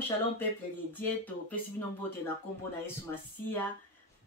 Shalom, shalom, peuple de Dieu. To pesi bino mbote na kombo na Yesu Masia.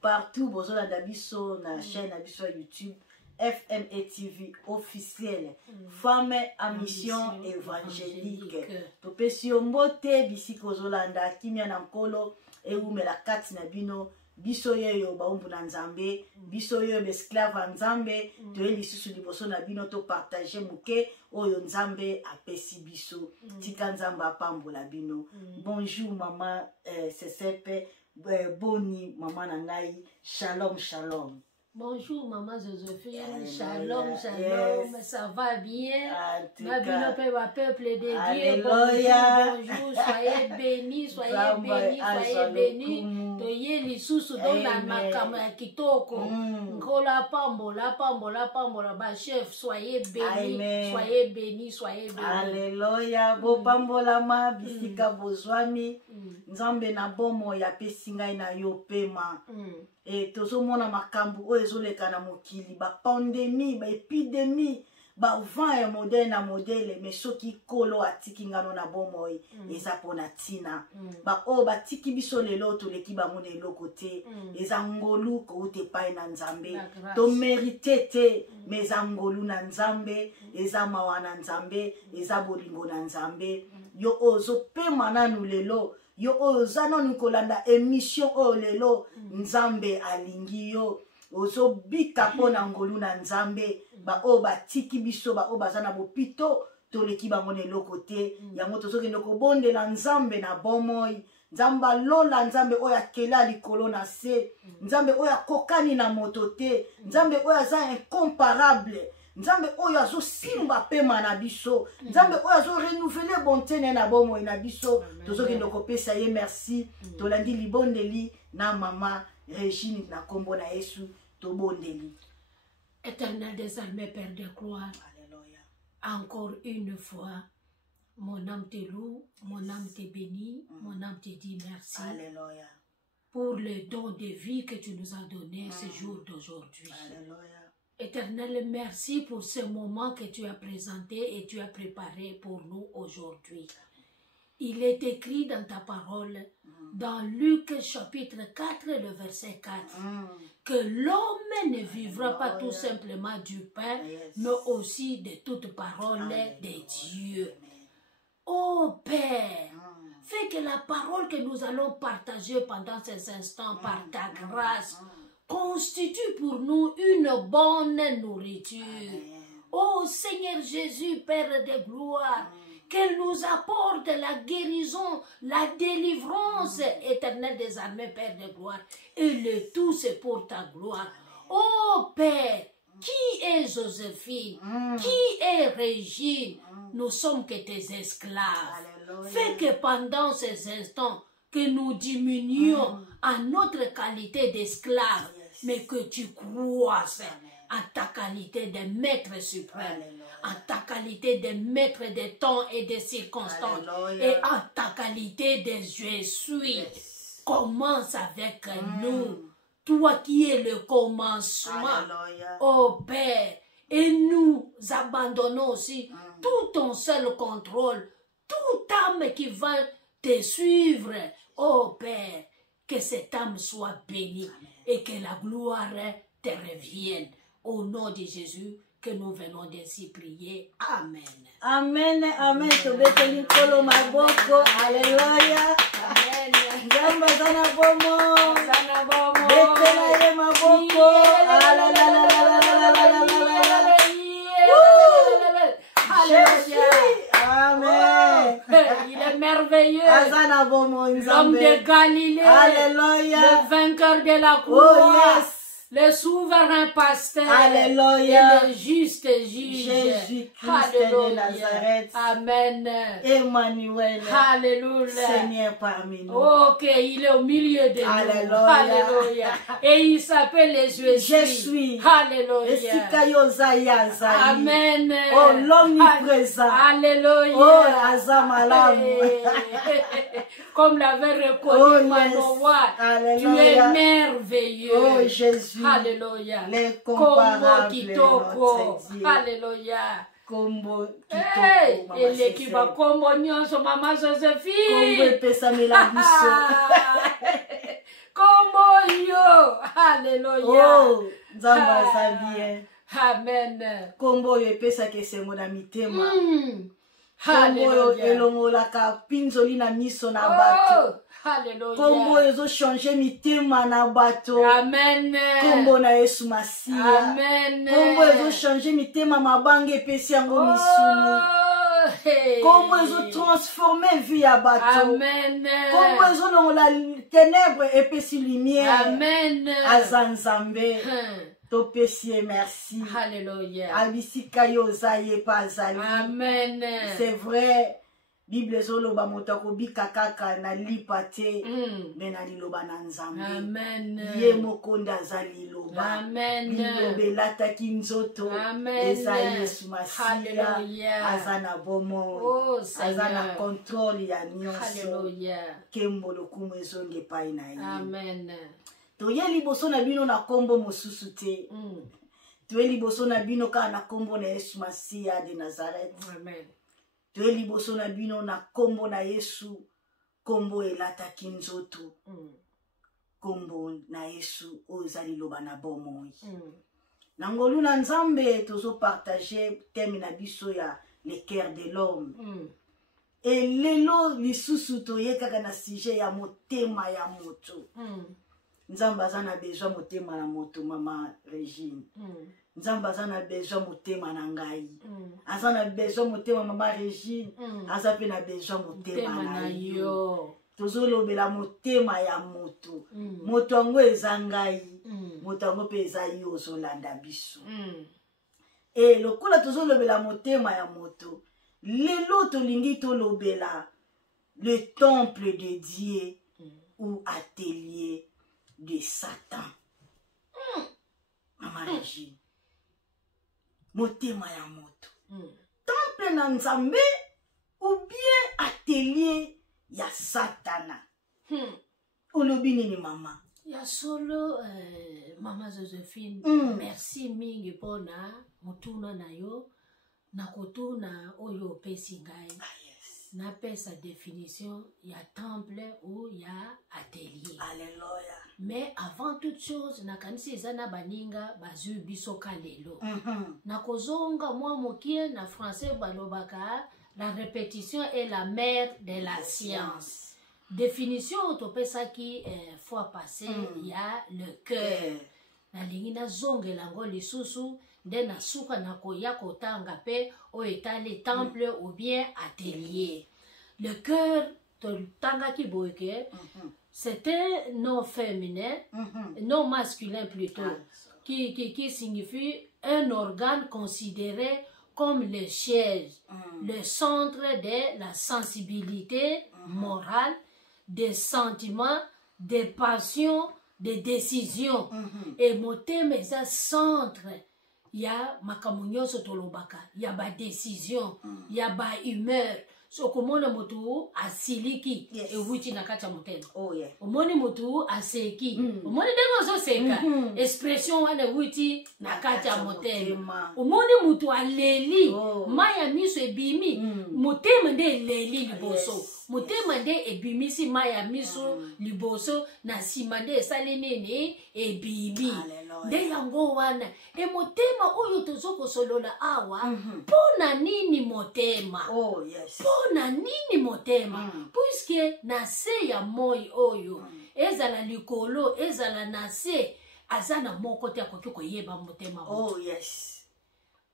Partout, bozola dabiso na chaîne abiso YouTube. FME TV officielle. Femme à mission évangélique. To pesi mbote bisiko zolanda kimia na nkolo e umela kati na bino. Biso yeyo baumbu na nzambe, biso yeyo besklave nzambe, to ye lisusu liboso na bino to partager muke oyo nzambe apesi biso. Tika nzamba apambola bino. Bonjour maman Sesepe, boni maman nangai, shalom shalom. Bonjour maman Josephine, shalom, shalom, ça va bien? Ma peuple de Dieu, bonjour, soyez bénis, soyez bénis, soyez bénis. Toye lisusu dona makama ya kitoko. Ngola pambola, ba chef, soyez bénis, soyez bénis, soyez bénis. Alléluia, bo pambola ma bisika bozwami. Nzambe na bomo ya pesinga na yo pema. Et tozo mona makambu o ezoleka na mokili ba pandémie ba épidémie ba vent ya modèle na modèle mais soki kolo atiki ngano na bomoi eza pona tina ba o batiki biso lelo to leki ba mona eloko te eza ngolu ko te pai na nzambe to mérité te mais eza ngolu na nzambe eza mawa na nzambe eza bolingo na nzambe yo ozo pema nanu lelo yo ozana nukolanda émission o lelo nzambe alingi yo ozo bika pona ngolu na nzambe ba o batiki biso ba o bazana bopito to leki bango ne lokote yango tozoki ndoko bonde na nzambe na bomoi nzamba lola nzambe oya kela likolo na se nzambe oya kokani na moto te nzambe oya za incomparable nzambe oyo azo simba pema na biso nzambe oyo azo renouveler bonté na bomo na biso tozoki ndoko pesa ye merci tolandi libondeli na mama Régine na kombo na Yesu tobondeli. Éternel des armées, Père de gloire, Alléluia. Encore une fois mon âme te loue, mon âme te bénit, mon âme te dit merci. Alléluia. Pour le don de vie que tu nous as donné ce jour d'aujourd'hui. Alléluia. Éternel, merci pour ce moment que tu as présenté et tu as préparé pour nous aujourd'hui. Il est écrit dans ta parole, dans Luc chapitre 4, le verset 4, que l'homme ne vivra pas tout simplement du pain, mais aussi de toute parole de Dieu. Ô Père, fais que la parole que nous allons partager pendant ces instants par ta grâce constitue pour nous une bonne nourriture. Ô Seigneur Jésus, Père de gloire, qu'elle nous apporte la guérison, la délivrance éternelle des armées, Père de gloire. Et le tout, c'est pour ta gloire. Ô Père, qui est Joséphine? Qui est Régine? Nous sommes que tes esclaves. Fais que pendant ces instants, que nous diminuions à notre qualité d'esclaves, mais que tu croisses en ta qualité de maître suprême, en ta qualité de maître des temps et des circonstances, et en ta qualité de je suis. Commence avec nous, toi qui es le commencement, ô Père, et nous abandonnons aussi tout ton seul contrôle, toute âme qui va te suivre, ô Père, que cette âme soit bénie et que la gloire te revienne. Au nom de Jésus, que nous venons d'ainsi prier. Amen. Amen, amen. Tobeteli kolo maboko. Alléluia. Amen. Nzamba zana bomo. Zana bomo. Betela ye maboko. Alléluia. Amen. Il est merveilleux. Azana bomo L'homme de Galilée. Alléluia. Le vainqueur de la Oh croix. yes. Le souverain pasteur. Alléluia. Et le juste juge. Jésus-Christ de Nazareth. Amen. Emmanuel. Alléluia. Seigneur parmi nous. Ok, il est au milieu de Alléluia. nous. Alléluia. Et il s'appelle Je suis. Alléluia. Amen. Oh, l'omniprésent. Alléluia. Oh, Azamalam. Comme l'avait reconnu Oh, Manoa. yes. Tu es merveilleux. Oh, Jésus. Alléluia. L'incomparable, Kitoko. notre Dieu. Alléluia. Kombo Hey, kitoko eleki bakombo nyonso mama Josephine. Kombo epesamela biso. Kombo yo. Alléluia. Oh, Nzambe aza bien. Amen. Kombo oyo epesaka esengo na mitema. Kombo oyo Alléluia. elongolaka pinzoli na miso na bato. Alléluia. Kombo oyo ezochange mitema na bato. Amen. Kombo na Yesu Masiya. Amen. Kombo ezochange mitema mabanga epesi yango misuni. Kombo ezotransforme vie ya bato. Amen. Kombo ezolongola ténèbre epesi lumière. Amen. Aza Nzambe. Topesi ye merci. Alléluia. Abisika yo oza ye pa azali. Amen. C'est vrai. Bible ezoloba moto akobika kaka na lipa te me na liloba na Nzambe. Amen. Ye moko nde aza liloba. Amen. Liloba elataki nzoto. Amen. Eza Yesu Masiya. Hallelujah. Aza na bomoi. Oh, aza na Seigneur. contrôle ya nyonso. Hallelujah. Kembo lokumu ezonga epai na ye. Amen. Toye liboso na bino na kombo mosusu te. Toye liboso na bino kaka na kombo na Yesu Masiya de Nazareth. Amen. Toye liboso na bino na kombo na Yesu. Kombo elataki nzoto. Kombo na Yesu oyo eza liloba na bomoi. Na ngolu na Nzambe tozo partager thème na biso ya le cœur de l'homme. Et lelo lisusu toye kaka na sujet ya motema ya moto. Nzambe aza na besoin motema na moto mama Regine. Nzambe aza na besoin motema na ngai. Aza na besoin motema mama Regine. Aza pe na besoin motema na yo. Tozolobela motema ya moto. Moto yango eza ngai. Moto yango pe eza yo ozolanda biso. Et lokola tozolobela motema ya moto, lelo tolingi tolobela le temple de Dieu ou atelier de Satan. Mama Regine. Motema ya moto. Temple na Nzambe ou bien atelier ya Satana. Olobi nini mama? Ya solo mama Josephine, merci mingi pona mutuna na yo na kotuna oyo pesi ngai. Na pesa définition ya temple ou ya atelier. Alléluia. Mais avant toute chose, na kanisi ezana baninga bazu biso kalelo. Na kozonga mwa mokie na français balobaka, la répétition est la mère de la science. Définition topesa ki fois passé ya le cœur. Na lingi na zonge lango lisusu nde na suka na koya kotanga pe o etale temple ou bien atelier. Le cœur tanga ki boyeke c'était non féminin, non masculin plutôt, qui signifie un organe considéré comme le siège, le centre de la sensibilité morale, des sentiments, des passions, des décisions. Et motema eza centre ya makamunyoso tolobaka, ya ba décision, ya ba humeur. So komona motu asiliki ewuti na kati ya motema. Oh yeah. Omoni motu aseki. Omoni dengo so seka. Expression wana ewuti na kati ya motema. Omoni motu aleli. Maya miso ebimi. Motema nde leli liboso. Motema nde ebimisi maya miso liboso na sima nde esali nini ebimi. Nde yango wana. E motema oyo tozoko solola awa. Pona nini motema? Oh yes. Na nini motema puisque na se ya moi oyo ezala likolo ezala na se azana moko te akoki koyeba motema. Oh yes.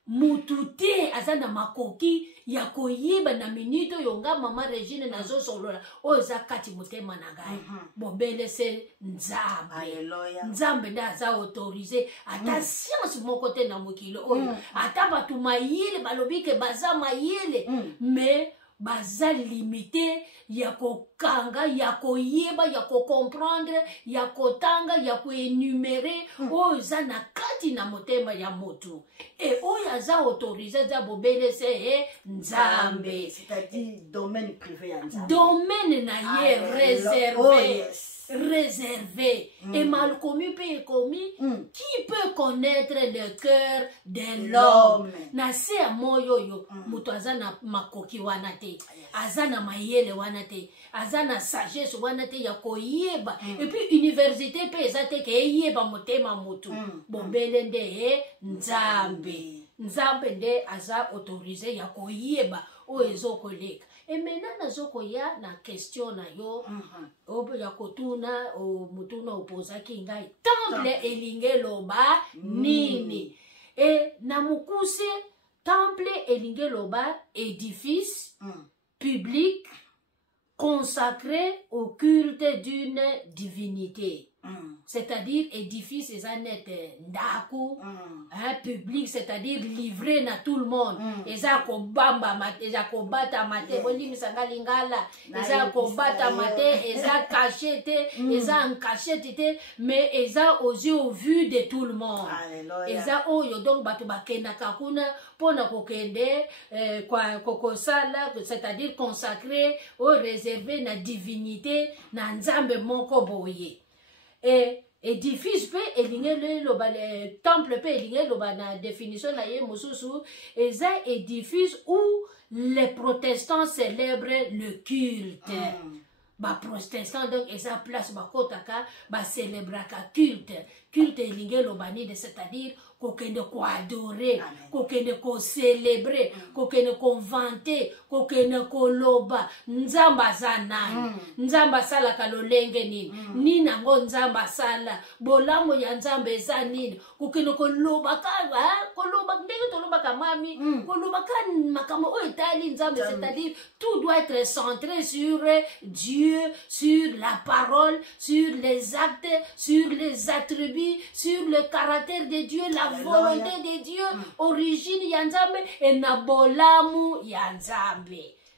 Mutu te azana makoki ya koyeba na minute oyo nga mama Regine nazo solola oyo za kati motema na ngai. Bobele se Nzambe. Hallelujah. Nzambe nda aza autorisé ata science moko te na mokilo oyo ata batu mayele balobike baza mayele mais baza limité ya kokanga ya koyeba ya comprendre ya kotanga ya koénumérer oyo za na kati na motema ya motu et oyo aza autorisé za bobele se Nzambe, c'est-à-dire domaine privé ya Nzambe, domaine na ye réservé. Oh yes. réservé. Et mal commis peut commis. Qui peut connaître le cœur de l'homme? Na se amoyo yo. Mutu azana makoki wanate. Azana mayele wanate. Azana sagesse wanate ya koyeba. Et puis université pe ezate ke yeba motema mutu. Bombele nde nzambe. Nzambe nde aza autorisé ya koyeba o ezokoleka. Et maintenant nazoko ya na question na yo obo ya kotuna o mutuna opoza kingai temple elinge loba nini. Et na mukuse temple elinge loba édifice public consacré au culte d'une divinité. C'est-à-dire édifice et net ndaku public, c'est-à-dire livré na tout le monde. Eza ko bamba mate, eza ko bata mate, boli misanga lingala, eza ko bata mate, eza cachete, eza en cachette, mais eza aux yeux au vu de tout le monde. Eza oyo donc batu bakenda kakuna pona kokende kwa kokosala, c'est-à-dire consacré ou réservé na divinité na nzambe moko boye. Et édifice peut éliminer le temple peut éliminer la définition na ye mususu eza édifice où les protestants célèbrent le culte. Ba protestant donc eza place ba kotaka ba célébraka culte éliminer l'obanide, c'est-à-dire kokende ko adorer, kokende ko célébrer, kokende ko vanter, kokende ko loba nzamba zanani, nzamba sala kalolenge nini, nina ngo nzamba sala, bolamo ya nzambe za nini, kokende ko loba ka, ko loba ndenge to loba ka mami, ko loba ka makamo o itali nzambe, c'est-à-dire tout doit être centré sur Dieu, sur la parole, sur les actes, sur les attributs, sur le caractère de Dieu, la volonté de Dieu, origine yanzambe et na bolamu yanzambe.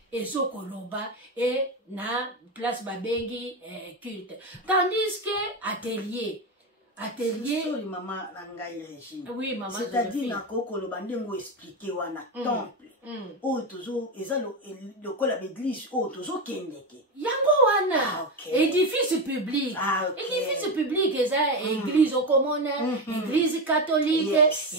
Et so koloba et na place babengi culte. Tandis que atelier maman nangai régime. Oui maman. C'est-à-dire na kokoloba ndengo expliquer wana temple. O tozo eza le kola l'église o tozo kendeke. Yango wana édifice public. Édifice public eza église au commune, église catholique,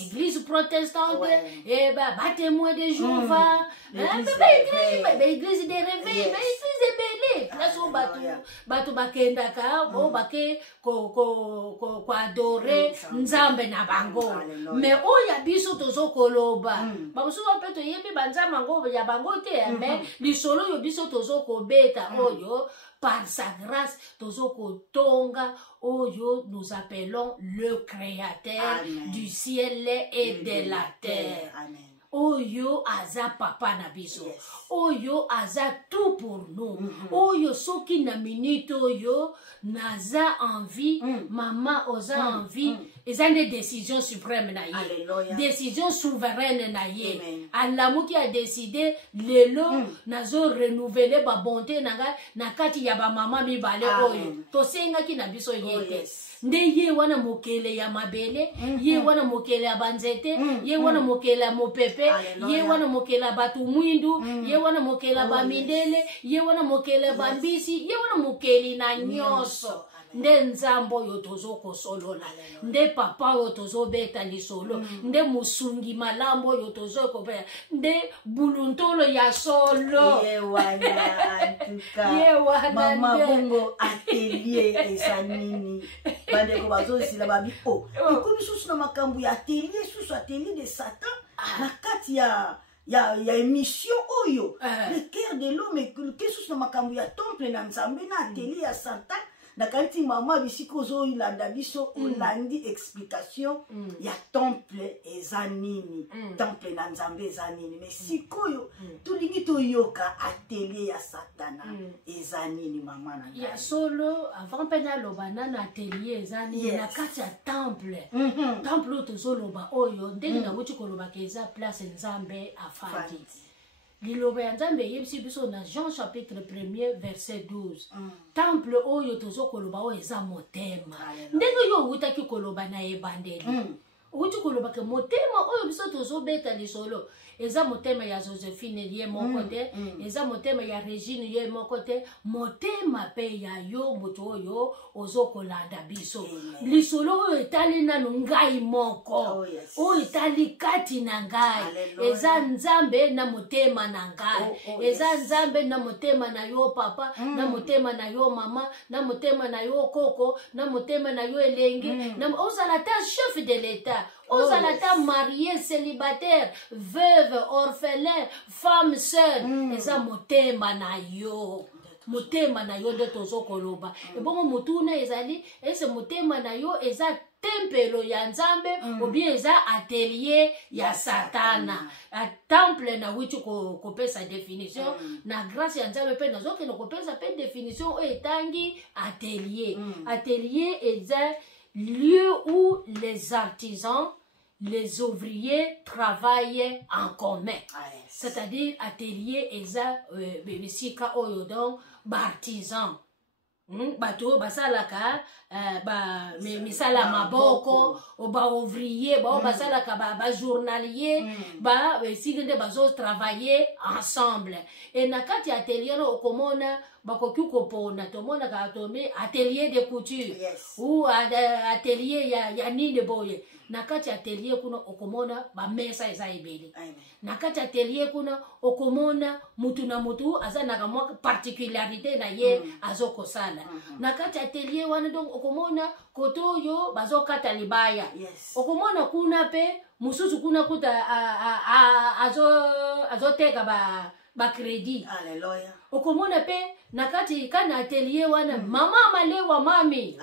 église protestante, et ba témoin de Jéhovah, église de réveil, église de belé. Place au batu bakendaka o bake ko adorer nzambe na bango. Mais o ya biso tozo koloba. Ba musu apeto yebi banza mango ya bango te mais lisolo yo biso tozo ko beta oyo par sa grâce tozo ko tonga oyo nous appelons le créateur du ciel et de la terre. Amen. Oyo aza papa na biso. Oyo aza tout pour nous. Oyo soki na minute oyo naza envie, maman oza envie. Eza une décision suprême na ye. Décision souveraine na ye. Alamu qui a décidé lelo nazo renouveler ba bonté nanga na kati ya ba mama mibale oyo. Tosenga ki na biso yete. Nde ye wana mokele ya mabele, ye wana mokele ya banzete, ye wana mokele ya mopepe, ye wana mokele ya batu mwindu, ye wana mokele ya bamindele, ye wana mokele ya bambisi, ye wana mokele na nyoso. Nde nzambo yo tozo kosolola, nde papa yo tozo beta lisolo, nde musungi malambo yo tozo kopea, nde buluntolo ya solo. Ye wana antuka mama bongo atelier esanini bande ko bazo sila babi ikomi susu na makambu ya atelier susu atelier de Satan na kati ya émission oyo le cœur de l'homme que susu na makambu ya temple na nzambe na atelier ya Satan. Na kanti mama bisiko zo ilanda biso olandi explication ya temple ezanini temple na nzambe ezanini mais sikoyo tulingi toyoka atelier ya Satana ezanini mama na ya solo avant pena lobana na atelier ezanini na kati ya temple temple to loba oyo ndenge na wuti koloba keza place nzambe afandi. Liloba ya nzambe yebisi biso na Jean chapitre 1er verset 12. Temple oyo tozo koloba o eza motema. Ndenge yo utaki koloba na ebandeli. Uti koloba ke motema oyo biso tozo beta lisolo. eza motema ya Josephine ye moko te eza motema ya Regine ye moko te motema pe ya yo moto oyo ozokolanda biso lisolo oyo etali nanu ngai moko oyo etali kati na ngai eza nzambe na motema na ngai eza nzambe na motema na yo papa na motema na yo mama na motema na yo koko na motema na yo elengi na ozala ta chef de l'état ozala ta marié célibataire veuve orphelin femme seule eza motema na yo motema na yo nde tozokoloba ebongo motuna ezali ese motema na yo eza tempelo ya nzambe ou bien eza atelier ya satana temple na wichi kopesa définition na grâce ya nzambe pe nazokende kopesa pe définition oyo etangi atelier atelier eza lieu où les artisans les ouvriers travaillent en commun. C'est-à-dire atelier eza besika oyo donc artisan bato basalaka misala maboko ba ouvrier ba basalaka ba journalier ba sigende bazo travailler ensemble et na kati atelier no okomona bakoki kopona tomona ka tomé atelier de couture ou atelier ya nini boye na kati atelier kuna okomona ba mesa eza ebele na kati atelier kuna okomona mutu na mutu aza na kamwa particularité na ye azokosala na kati atelier wana donc okomona koto yo bazokata libaya okomona kuna pe mususu kuna kuta azoteka ba credit Alléluia okomona pe nakati kana atelier wana mama malewa mami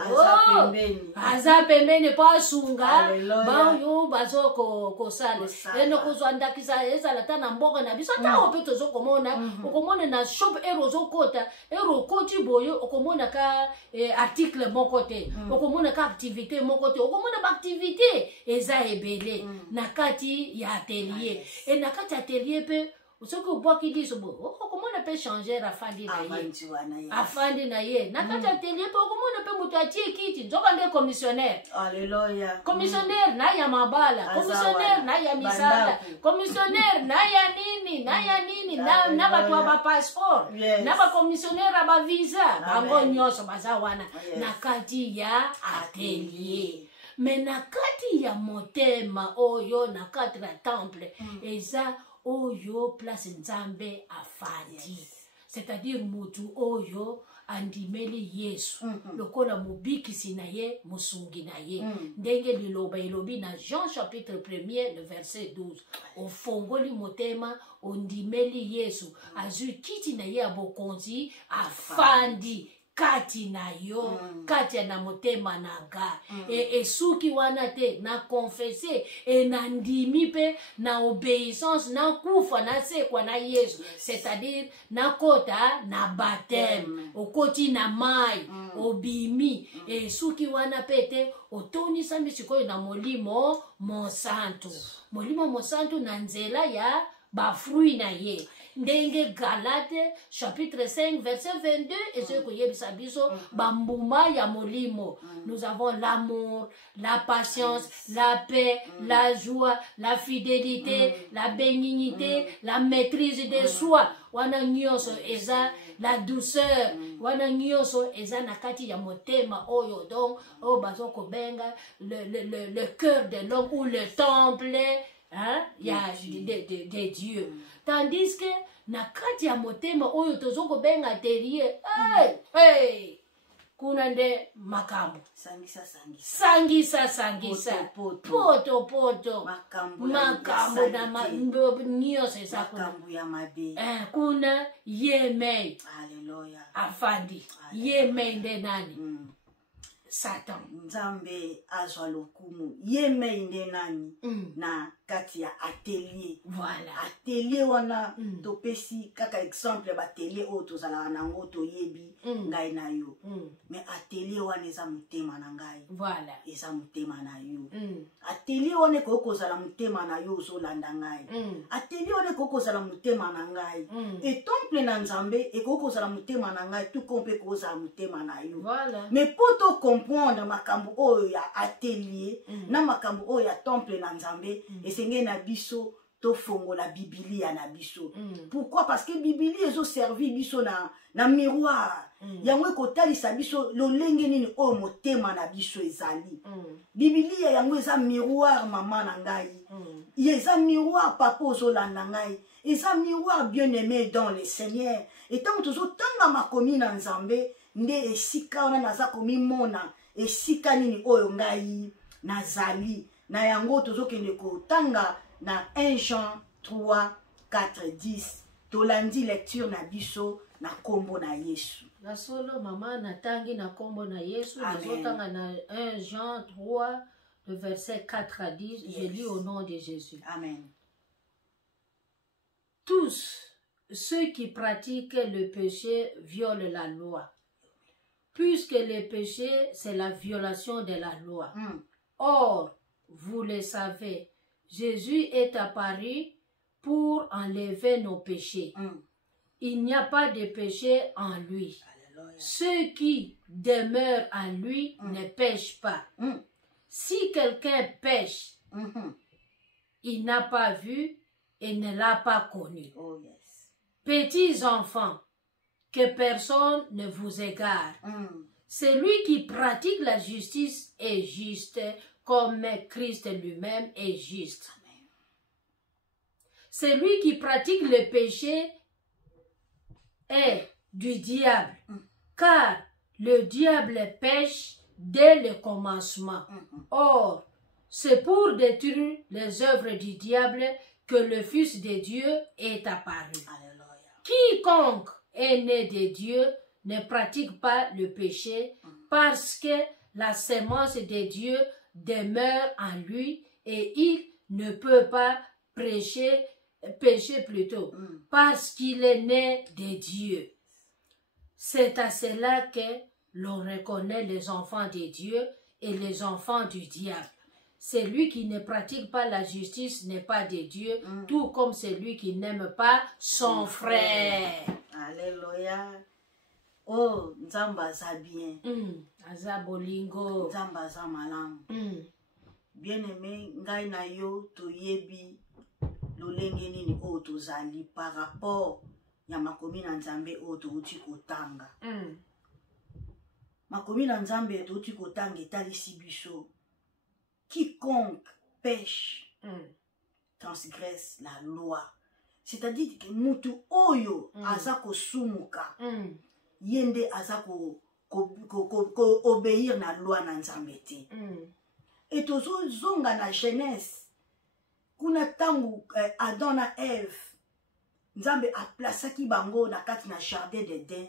aza pembeni pa sunga ba yo bazoko kosala eno kozwandakisa ezala tana mboka na biso ta opeto zokomona okomona na shop erozokota erokoti boyo okomona ka article moko te okomona ka activité moko te okomona ba activité eza ebele nakati ya atelier et nakati atelier pe soki obwaki diso bo okomona pe changer afandi na ye afandi na ye nakati atelier pe okomona pe mutu atie kiti nzoka nde commissionnaire Alléluia commissionnaire na ya mabala commissionnaire na ya misala commissionnaire na ya nini na bato ba passeport na ba commissionnaire ba visa bango nyonso baza wana nakati ya atelier mais nakati ya motema oyo nakati ya temple eza oyo place nzambe afandi c'est-à-dire mutu oyo andimeli Yesu lokola mubikisi na ye musungi na ye ndenge liloba elobi na Jean chapitre 1er le verset 12 ofongoli motema ondimeli Yesu azui kiti na ye abokonzi afandi kati na yo kati na motema na nga esuki wana te na confesser na ndimi pe na obéissance na kufa na sekwa na Yesu c'est-à-dire na kota na baptême okoti na mai obimi esuki wana pe te otoni sambi sikoyo na molimo mosantu na nzela ya ba fruit na ye ndenge Galate chapitre 5 verset 22 et ce que yebisa biso bambuma ya molimo nous avons l'amour la patience la paix la joie la fidélité la bénignité la maîtrise de soi wana nyonso eza la douceur wana nyonso eza nakati ya motema oyo donc o bazoko benga le cœur de l'homme ou le temple ya de Dieu tandis que nakati ya motema oyo tozoko benga atelier kuna nde makambo sangisa poto makambo na nyonso eza kuna yemei afandi yemei nde nani Satan nzambe azwa lokumu yemei nde nani na kati ya atelier atelier wana topesi kaka exemple ba atelier oyo tozalaka nango toyebi ngai na yo mais atelier wana eza motema na ngai eza motema na yo atelier wana ekoki kozala motema na yo ozolanda ngai atelier wana ekoki kozala motema na ngai et temple na nzambe ekoki kozala motema na ngai tout kompe kozala motema na yo mais po to comprendre makambo oyo ya atelier na makambo oyo ya temple na nzambe esenge na biso tofongola Biblia na biso. Pourquoi? Parce que Biblia ezo servi biso na miroir. Yango kotalisa biso lolenge nini o motema na biso ezali. Biblia yango eza miroir mama na ngai. Eza miroir papa ozolanda ngai. Eza miroir bien-aimé dans le Seigneur. Et tant tozo tanga makomi na Nzambe nde esika ona naza komi mona esika nini oyo ngai nazali. Na yango tozo kende kotanga na 1 Jean 3, 4, 10. Tolandi lecture na biso na kombo na Yesu. Na solo mama natangi na kombo na Yesu. Nazotanga na 1 Jean 3, le verset 4 à 10. Yes. Je lis au nom de Jésus. Amen. Tous ceux qui pratiquent le péché violent la loi. Puisque le péché, c'est la violation de la loi. Or, vous le savez, Jésus est apparu pour enlever nos péchés. Il n'y a pas de péché en lui. Alléluia. Ceux qui demeurent en lui ne pêchent pas. Si quelqu'un pêche, il n'a pas vu et ne l'a pas connu. Oh, yes. Petits enfants, que personne ne vous égare. Celui qui pratique la justice est juste, comme Christ lui-même est juste. Amen. Celui qui pratique le péché est du diable, car le diable pêche dès le commencement. Or, c'est pour détruire les œuvres du diable que le Fils de Dieu est apparu. Alléluia. Quiconque est né de Dieu ne pratique pas le péché, parce que la sémence de Dieu demeure en lui et il ne peut pas pécher plutôt, parce qu'il est né de Dieu. C'est à cela que l'on reconnaît les enfants de Dieu et les enfants du diable. Celui qui ne pratique pas la justice n'est pas de Dieu, tout comme celui qui n'aime pas son frère. Alléluia. Oh, Nzamba za bien. Aza bolingo. Nzamba za malamu. Bien-aimé, ngai na yo toyebi lolenge nini o tozali par rapport ya makomi na Nzambe o touti kotanga. Makomi na Nzambe touti kotanga etalisi biso. Quiconque pêche transgresse la loi. C'est-à-dire que mutu oyo aza kosumuka. Yende aza obéir na loi na Nzambe te. Et tozo zonga na Genèse. Kuna tangu Adam na Ève. Nzambe a plasaki bango na kati na jardin d'Eden.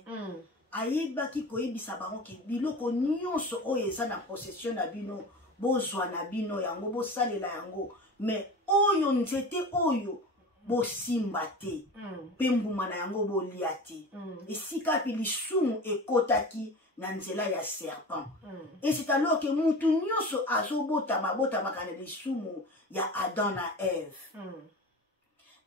Ayebaki koyebisa bango ke biloko nyonso oyo eza na possession na bino bozwa na bino yango bosalela yango, mais oyo nzete oyo bosimba te pe mbuma na yango bolia te. Esika pe lisumu ekotaki na nzela ya serpent. Et c'est alors que mutu nyonso azobotama kana lisumu ya Adam na Ève.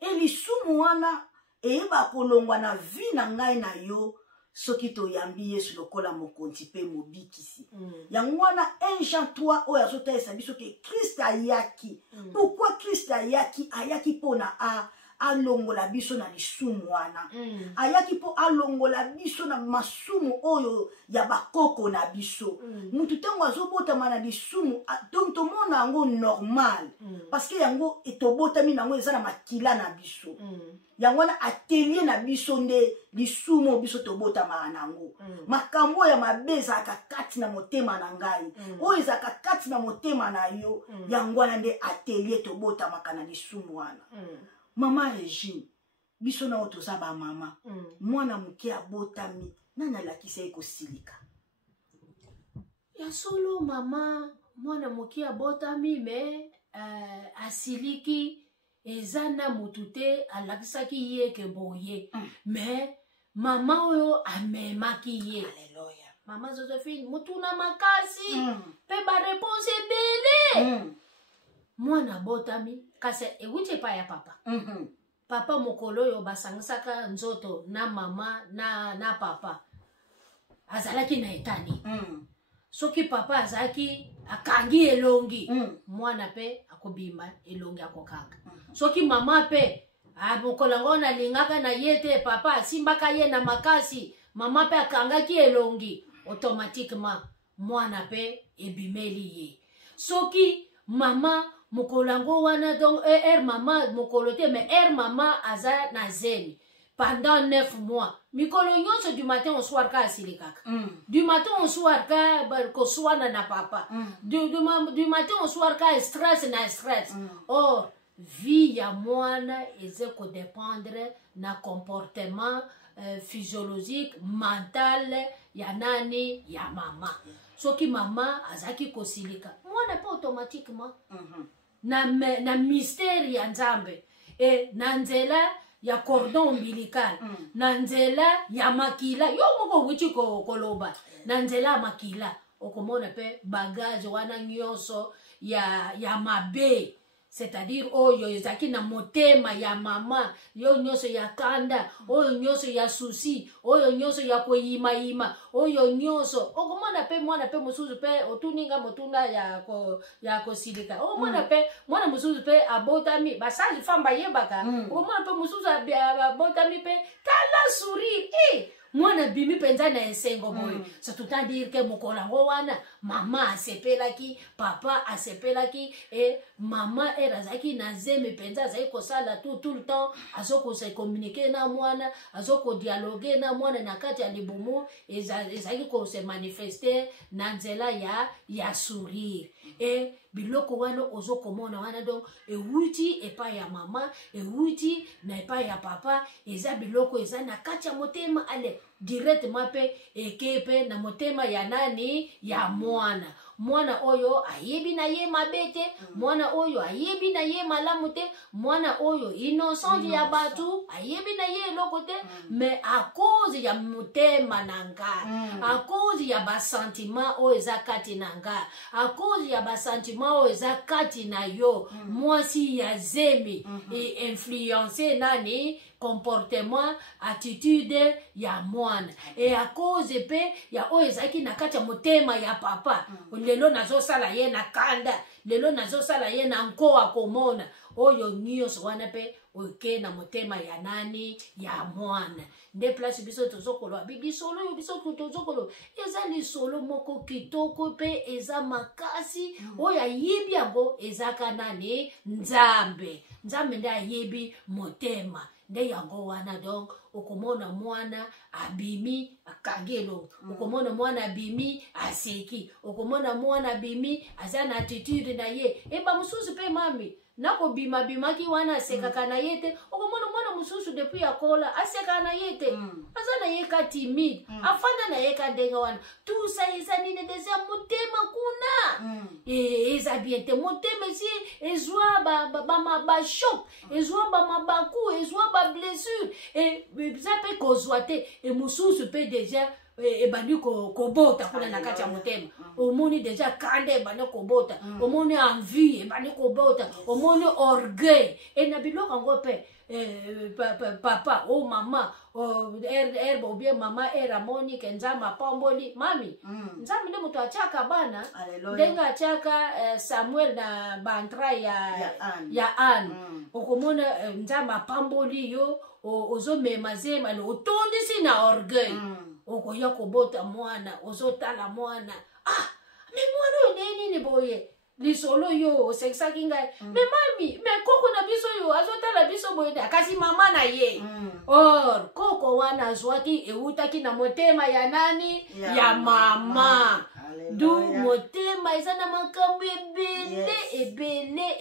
Et lisumu wana eyeba kolongwa na vie na ngai na yo soki toyambi Yesu lokola mokonzi pe mobikisi. Yango wana 1 Jean 3 oyo azotalisa biso ke Christ ayaki. Pourquoi Christ ayaki? Ayaki pona alongola biso na lisumu wana. Ayaki po alongola biso na masumu oyo ya bakoko na biso. Mutu tango azobotama na lisumu donc tomona yango normal. Parce que yango etobotami nango eza na makila na biso. Yango na atelier na biso nde lisumu biso tobotama nango. Makambo ya mabeza akakati na motema na ngai. Oyo ezaka kati na motema na yo. Yango na nde atelier tobotama kana lisumu wana. Mama Regine, biso na otoza ba mama. Mwana muke abotami, nana lakisa eko silika. Ya solo mama, mwana muke abotami me asiliki ezana mutute alakisaki ye ke boye. Me mama oyo amemaki ye. Alléluia. Mama Josephine, mutuna makasi. Pe ba réponse bele. Mwana botami kasi ewuche pa ya papa. Papa mokolo yo basangisaka nzoto na mama na papa azalaki na etani. Soki papa azaki akangi elongi, mwana pe akobimba elongi akokanga. soki mama pe mokolango na lingaka na yete papa simbaka ye na makasi mama pe akangaki elongi automatiquement mwana pe ebimeli ye soki mama mokolango wana donc mama mokolo te mais mama aza na zemi pendant 9 mois mikolo nyonso du matin au soir ka asili kaka du matin au soir ka koswana na papa du matin au soir ka stress na stress or vie ya mwana eze ko dépendre na comportement physiologique mental ya nani ya mama soki mama azaki kosilika mwana pe automatiquement na mystère ya nzambe na nzela ya cordon ombilical na nzela ya makila yo moko wichi koloba na nzela ya makila okomona pe bagage wana nyonso ya mabe c'est-à-dire oyo ezaki na motema ya mama yo nyonso ya kanda oyo nyonso ya susi oyo nyonso ya koyima oyo nyonso okomona pe mwana pe mususu pe otuninga motunda ya kosilika okomona pe mwana mususu pe abotami basali famba yebaka okomona pe mususu abotami pe tala sourire mwana bimi penza na esengo boy ça tout à dire que mokolango wana mama asepelaki papa asepelaki mama erazaki na zeme penza zai kosala tout le temps azoko se communiquer na mwana azoko dialoguer na mwana na kati ya libumu ezaki ko se manifester na nzela ya sourire biloko wana ozokomona wana donc ewuti epa ya mama ewuti na epa ya papa eza biloko eza na kati ya motema ale directement pe ekepe na motema ya nani ya mwana oyo ayebi na ye mabete mwana oyo ayebi na ye malamu te mwana oyo innocent ya batu ayebi na ye eloko te mais à cause ya motema nanga à cause ya basentiment oyo eza kati nanga à cause ya basentiment oyo eza kati na yo mwasi ya zemi influencer nani comportement attitude ya mwana et à cause pe ya oyo ezaki na kati ya motema ya papa lelo nazosala ye na kanda lelo nazosala ye na nkoa komona oyo nyonso wana pe oke na motema ya nani ya mwana nde place biso tozokolo bibisolo yo biso tozokolo eza lisolo moko kitoko pe eza makasi oyo ayebi yango ezaka nani nzambe nde ayebi motema nde yango wana donc okomona mwana abimi akangelo okomona mwana abimi aseki okomona mwana abimi aza na attitude na ye eba mususu pe mami nako bimaki wana asekaka na ye te okomona mwana mususu depuis akola aseka na ye te aza na ye ka timide afanda na ye ka ndenga wana tout ça eza nini deza motema kuna eza bien te motema si ezwa ba choc ezwa ba mabaku ezwa ba blessure ça peut kozwa te mususu pe déjà ebandi kobota kuna na kati ya motema omoni deja kande ebandi kobota omoni envie ebandi kobota omoni orgueil na biloko ngo pe papa o mama herbe ou bien mama amoni ke nzambe apamboli mami nzambe nde moto achaka bana ndenge achaka Samuel na bantra ya Anne okomona nzambe apamboli yo ozomema zema otondisi na orgueil okoya kobota mwana ozotala mwana me mwana oyo nini boye lisolo yo osekisaki ngai me mami me koko na biso yo azotala biso boye kasi mama na ye or koko wana azwaki eutaki na motema ya nani ya mama du motema eza na makambo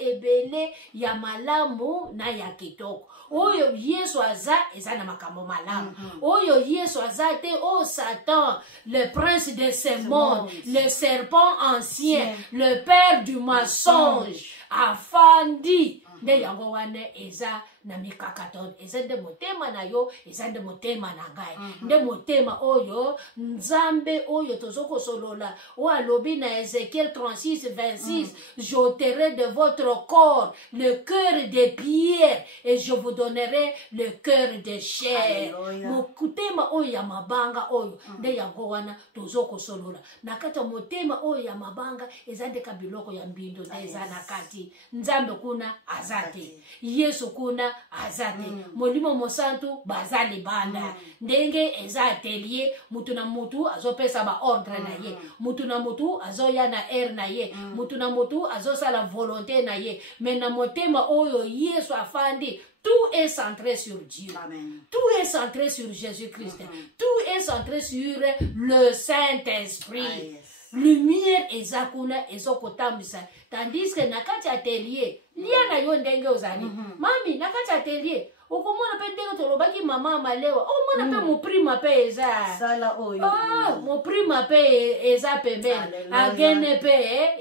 ebele ya malamu na ya kitoko oyo Yesu aza eza na makambo malamu oyo Yesu aza te Satan le prince de ce monde le serpent ancien le père du mensonge afandi nde yango wana eza na mikakaton eza nde motema na yo eza nde motema na ngai nde motema oyo nzambe oyo tozoko solola o alobi na Ézéchiel 36:26 j'ôterai de votre corps le cœur de pierre et je vous donnerai le cœur de chair motema oyo ya mabanga oyo nde yango wana tozoko solola na kati ya motema oyo ya mabanga eza nde kabiloko ya mbindo nde eza na kati nzambe kuna aza azate yesu kuna azate molimo mosantu bazali banda ndenge eza atelier mutu na mutu azopesa ba ordre na ye mutu na mutu azoya na air na ye mutu na mutu azosala volonté na ye mais na motema oyo yesu afandi. Tout est centré sur Dieu. Amen. Tout est centré sur Jésus-Christ. Tout est centré sur le Saint-Esprit. Lumière ezakuna ezokotambisa. Tandis que nakati atelier, lia na yo ndenge ozali. Mami, nakati atelier, okomona pe ndenge tolobaki mama malewa. Oh, mona pe mo prima pe eza. Sala oyo. Oh, mo prima pe eza pembeni. Agene pe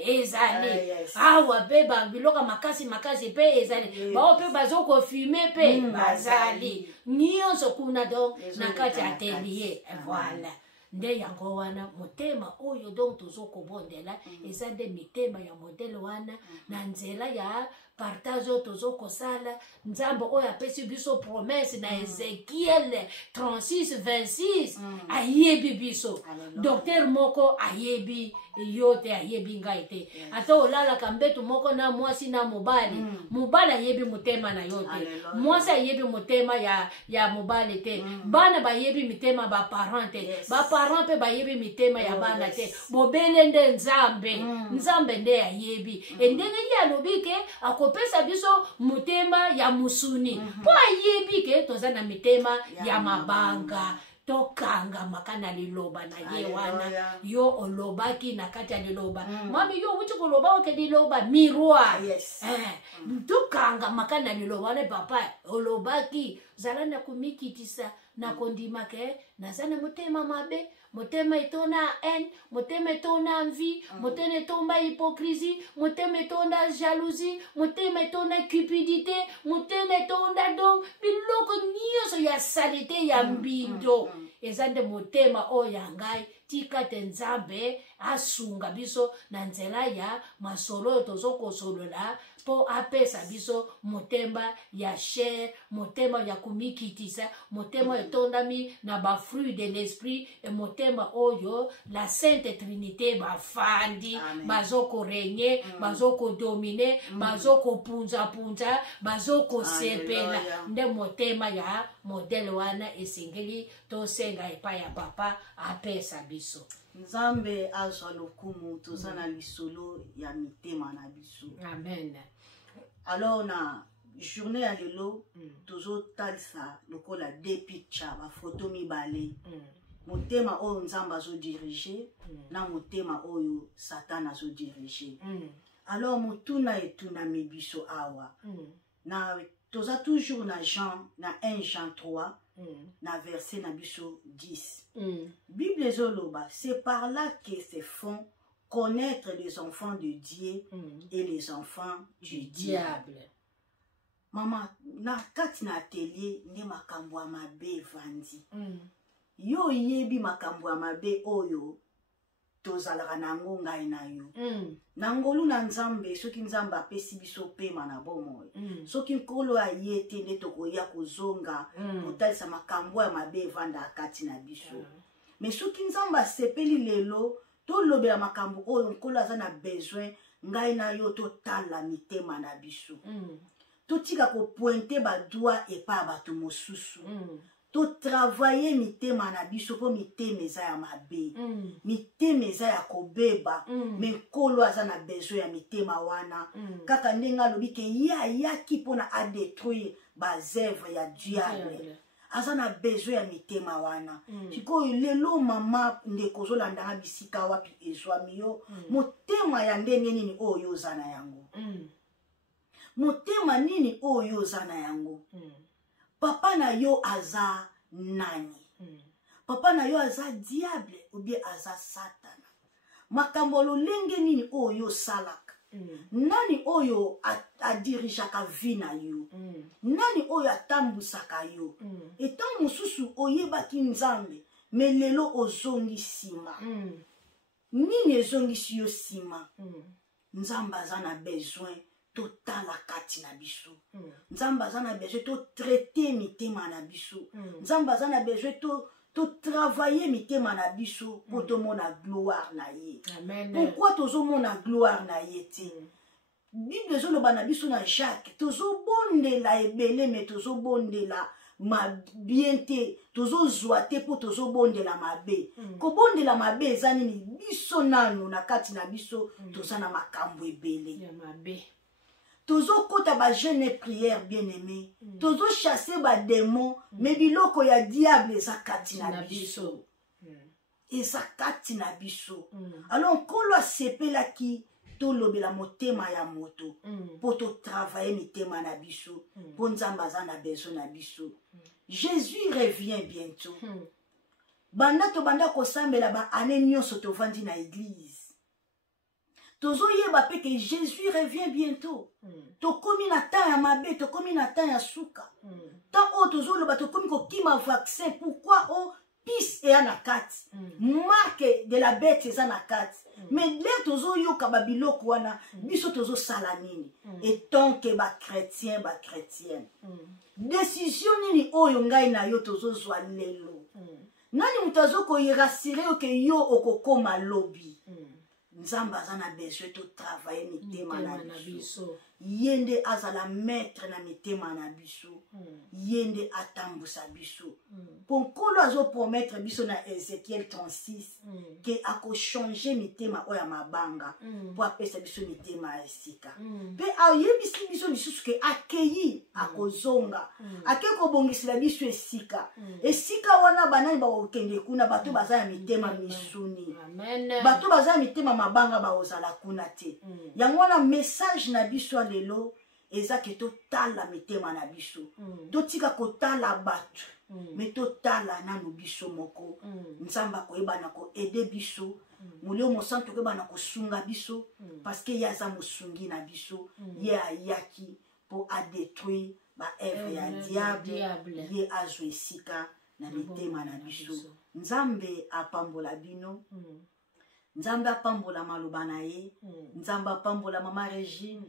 ezali. Awa pe ba biloka makasi pe ezali. Ba pe bazoko fumer pe bazali. Nyonso kuna donc nakati atelier. Voilà. Nde yango wana motema oyo donc tozokobondela eza nde mitema ya modele wana na nzela ya partage oyo tozokosala nzambe oyo apesi biso promesse na Ezekiel 36:26 ayebi biso docteur moko ayebi yo te ayebi ngai te ata olalaka mbetu moko na mwasi na mobali mobali ayebi motema na yo te mwasi ayebi motema ya mobali te bana bayebi mitema ba parent te ba parent pe bayebi mitema ya bana te bobele nde nzambe nde ayebi endenge ye alobi ke akopesa biso motema ya musuni po ayebi ke toza na mitema ya mabanga tokanga makana liloba na ye wana yo olobaki na kati ya liloba mami yo wuti koloba oke liloba miroir tokanga makana liloba wana papa olobaki zala na kumikitisa na kondima ke nazana motema mabe motema etona haine motema etona envie motema etona hypocrisie motema etona jalousie motema etona cupidité motema etona donc biloko nyonso ya salite ya mbindo eza nde motema oyo ya ngai tika te nzambe asunga biso na nzela ya masolo oyo tozokosolola po apesa biso motema ya chair motema ya kumikitisa motema etondami na bafruit de l'esprit e motema oyo la sainte trinité bafandi bazokorenie bazokodomine bazokopunzapunza bazokosepela nde motema ya modele wana esengeli tosenga epai ya papa apesa biso nzambe azwa lokumu toza na lisolo ya mitema na biso. Amen. Alors na journée ya lelo tozotalisa lokola deux picture ba photo mibale motema oyo nzambe azodirige na motema oyo Satan azodirige. Alors motuna etunami biso awa na toza toujours na Jean na 1 Jean 3 na verset na biso 10. Bible ezoloba, c'est par là que se font connaître les enfants de Dieu et les enfants du diable. Mama, na kati na atelier ne makambo ya mabe vandi. Yo yebi makambo ya mabe oyo tozalaka nango ngai na yo. Nangolu na nzambe soki nzambe apesi biso pema na bomoi. Soki nkolo ayete nde tokoya kozonga kotalisa makambo ya mabe vanda kati na biso. Mais soki nzambe asepeli lelo tolobela makambo oyo nkolo aza na besoin ngai na yo totala mitema na biso. Totika ko pointer ba doigt epa bato mosusu. To travailler mitema na biso po mitema eza ya mabe. Mitema eza ya kobeba. Mais nkolo aza na besoin ya mitema wana. Kaka ndenga lobi ke ya ki pona a détruire ba œuvre ya diable. Aza na besoin ya mitema wana. Siko lelo mama ndeko zolanda bisika wapi ezwami yo. Motema ya ndenge nini oyo zana yango. Motema nini oyo zana yango. Papa na yo aza nani? Papa na yo aza diable ou bien aza satana? Makambo lolenge nini oyo salaka? Nani oyo adirijaka vi na yo? Nani oyo atambusaka yo? Etant mosusu oyebaki nzambe, me lelo ozongi sima. Nini ezongisi yo sima? Nzambe aza na besoin totala kati na biso. Nzamba aza na besoin to traiter mitema na biso. Nzamba aza na besoin to travailler mitema na biso pour to mona gloire na ye. Amen. Pourquoi tozo mona gloire na ye te? Bible ezoloba na biso na Jacques tozobondela ebele me tozobondela bien te tozozwa te mpo tozobondela mabe kobondela mabe eza nini biso nanu na kati na biso toza na makambo ebele tozokota bajeune prière bien aimé tozochasse badémon me biloko ya diable eza kati na biso eza kati na biso alors nkolo asepelaki tolobela motema ya moto mpo totravaille mitema na biso mpo nzambe aza na besoin na biso Jésus revient bientôt banda tobanda kosambela baane nyonso tovandi na église tozoyeba mpe ke Jésus revient bientôt tokomi na temps ya mabe tokomi na temps ya suka tant oyo tozoloba tokomi kokima vaccin pourquoi o pis eya na kati marque de la bête eza na kati mais lere tozoyoka babiloko wana biso tozosala nini etonke bachrétien décision nini oyo ngai na yo tozozwa lelo nani moto azokoyerasire yo ke yo okokoma lobi nzambe aza na besoin totravaille mitema na biso ye nde azala maître na mitema na biso ye nde atambusa biso mpo nkolo azopromettre biso na Ézéchiel 36 ke akochange mitema oyo ya mabanga mpo apesa biso mitema ya esika mpe ayebisi biso lisusu ke akei akozonga akei kobongisela biso esika wana banani bakokende kuna bato baza ya mitema misuni bato baza ya mitema mabanga bakozala kuna te yango wana message na biso lelo eza ke totala mitema na biso totika kotala bato me totala nanu biso moko nzambe akoyebana koede biso molio mosantu koyebana kosunga biso parce que ye aza mosungi na biso ye ayaki mpo adétruire baevre ya diable ye azwa esika na mitema na biso nzambe apambola bino nzambe apambola maloba na ye nzambe apambola mama Régine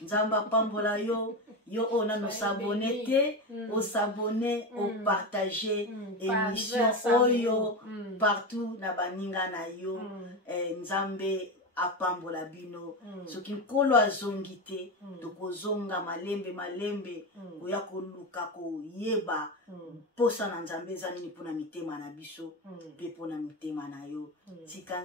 nzambe apambola yo oyo nano osabone te osabone opartage émission oyo partout na baninga na yo nzambe apambola bino soki nkolo azongi te tokozonga malembe koya koluka koyeba posa na nzambe eza nini mpona mitema na biso mpe mpona mitema na yo tika